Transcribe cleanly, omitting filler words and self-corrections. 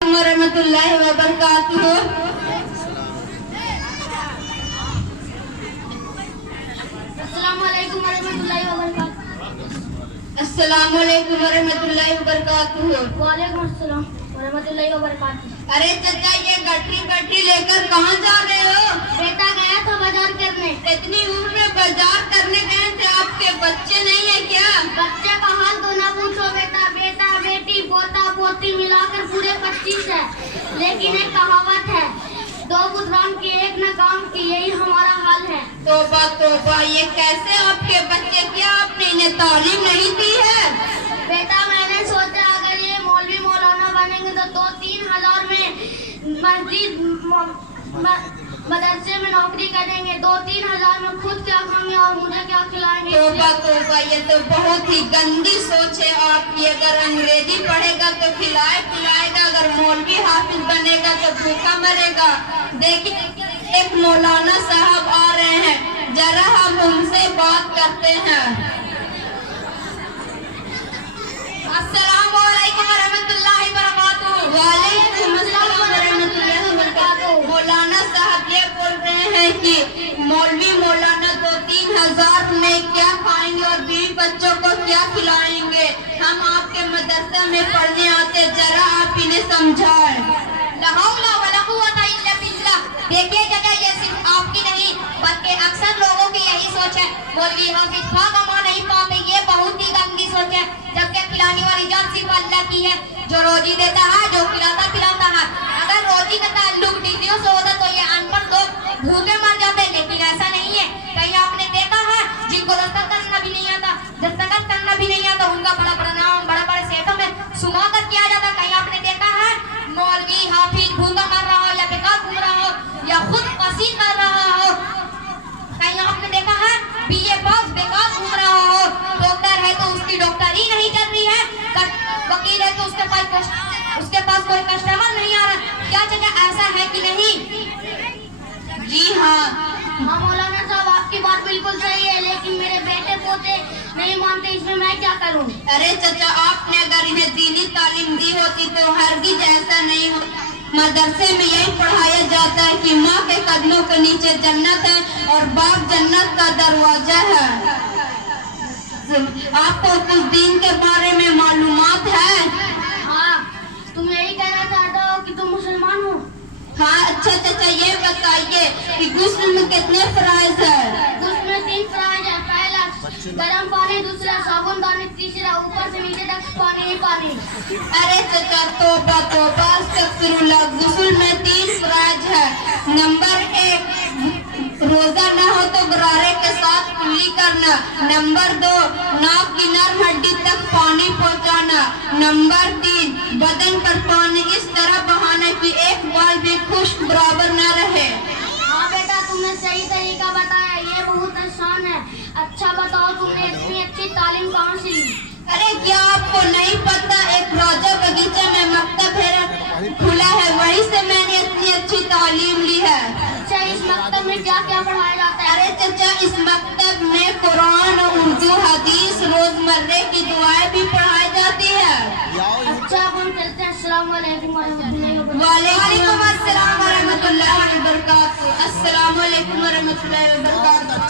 वरहमतुल्लाहि वबरकातुहू। अस्सलामुअलैकुम वरहमतुल्लाहि वबरकातुहू। अस्सलामुअलैकुम वरहमतुल्लाहि वबरकातुहू। वालेकुम अस्सलाम वरहमतुल्लाहि वबरकातुहू। अरे चाचा, ये गठरी गठरी लेकर कहाँ जा रहे हो? बेटा गया था बाजार करने। इतनी उम्र में बाजार करने गए थे, आपके बच्चे नहीं है क्या? बच्चे का हाल तो ना पूछो बेटा, बेटा बेटी पोता पोती मिलाकर पूरे 25 है। लेकिन एक कहावत है, दो गुजरान के एक न काम की, यही हमारा हाल है। तोबा तोबा, ये कैसे आपके बच्चे? क्या आपने इन्हें तालीम नहीं दी है? बेटा मैंने सोचा अगर ये मौलवी मौलाना बनेंगे तो 2-3 हजार में मदरसे में नौकरी करेंगे, 2-3 हजार में खुद क्या खाएंगे और मुझे क्या खिलाएंगे। तोबा तोबा, ये तो बहुत ही गंदी सोच है आपकी। अगर अंग्रेजी पढ़ेगा तो खिलाए पिलाएगा, अगर मौलवी हाफिज बनेगा तो भूखा मरेगा। देखिए, एक मौलाना साहब आ रहे हैं, जरा हम उनसे बात करते हैं। अस्सलाम वालेकुम वरहमतुल्लाहि वबरकातुहू। वालेकुम अस्सलाम वरहमतुल्लाहि वबरकातुहू। मौलाना साहब ये बोल रहे हैं कि मौलवी मौलाना 2-3 हजार में क्या खाएंगे और 20 बच्चों को क्या खिलाएंगे। हम आपके मदरसे में पढ़ने आते, जरा आप इन्हें समझाएं। ला हौला वला कुव्वता इल्ला बिल्लाह। देखिए चाचा, ये सिर्फ आपकी नहीं बल्कि अक्सर लोगों की यही सोच है, मौलवी हाफिज खा कमा नहीं पाते। ये बहुत ही गंदी सोच है, जबकि खिलाने वाली जान सिर्फ अल्लाह की है, जो रोजी देता है, जो खिलाता पिलाता है। अगर रोजी का ताल्लुक डिग्रियों से होता तो ये अनपढ़ लोग भूखे मर जाते, लेकिन ऐसा नहीं है। कहीं आपने देखा है जिनको दस्तखत करना भी नहीं आता, उनका बड़ा बड़ा नाम बड़ा बड़े सेठों में सुना कर किया जाता। कहीं आपने देखा है मौलवी हाफिज भूखा मर रहा हो या बेकार घूम रहा हो या खुद पसीन कर रहा हो। कहीं आपने देखा है बीए पास बेकार घूम रहा हो। डॉक्टर है तो उसकी डॉक्टरी नहीं चल रही है, वकील है तो उसके पास कोई कस्टमर नहीं आ रहा। क्या चाचा ऐसा है कि नहीं? जी हाँ। हाँ मौलाना साहब, आपकी बात बिल्कुल सही है, लेकिन मेरे बेटे पोते नहीं मानते, इसमें मैं क्या करूं? अरे चाचा, आपने अगर इन्हें दीनी तालीम दी होती तो हरगिज ऐसा नहीं होता। मदरसे में यही पढ़ाया जाता है कि माँ के कदमों के नीचे जन्नत है और बाप जन्नत का दरवाजा है। आपको कुछ दीन के बारे में मालूमात है? हाँ, तुम यही कहना चाहते हो कि तुम मुसलमान हो? हाँ। अच्छा चाचा, ये बताइए कि गुस्ल में कितने फराइज है? गुस्ल में 3 फराइज है। पहला गर्म पानी, दूसरा साबुन दानी, तीसरा ऊपर से नीचे तक पानी ही पानी। अरे चाचा, तौबा तौबा अस्तगफिरुल्लाह। गुस्ल में 3 फराइज है। नंबर 1, रोजा न हो तो गरारे के साथ कुल्ली करना। नंबर 2, नाक की नर्म हड्डी तक पानी पहुंचाना। नंबर 3, बदन पर पानी इस तरह बहाना कि एक बाल भी खुश्क बराबर न रहे। हाँ बेटा, तुमने सही तरीका बताया, ये बहुत आसान है। अच्छा बताओ, तुमने इतनी अच्छी तालीम कहाँ से ली? अरे क्या आपको नहीं पता, एक राजा बगीचा में मकतब खुला है, वहीं से मैंने इतनी अच्छी तालीम ली है। अच्छा, इस मकतब में क्या क्या पढ़ाया जाता है? अरे चाचा, इस मकतब में कुरान, उर्दू, हदीस, रोजमर्रे की दुआएं भी पढ़ाई जाती है। अच्छा, अब हम चलते हैं। अस्सलाम वालेकुम वरहमतुल्लाहि वबरकातुहू। वालेकुम अस्सलाम वरहमतुल्लाहि वबरकातुहू। अस्सलाम वालेकुम वरहमतुल्लाहि वबरकातुहू।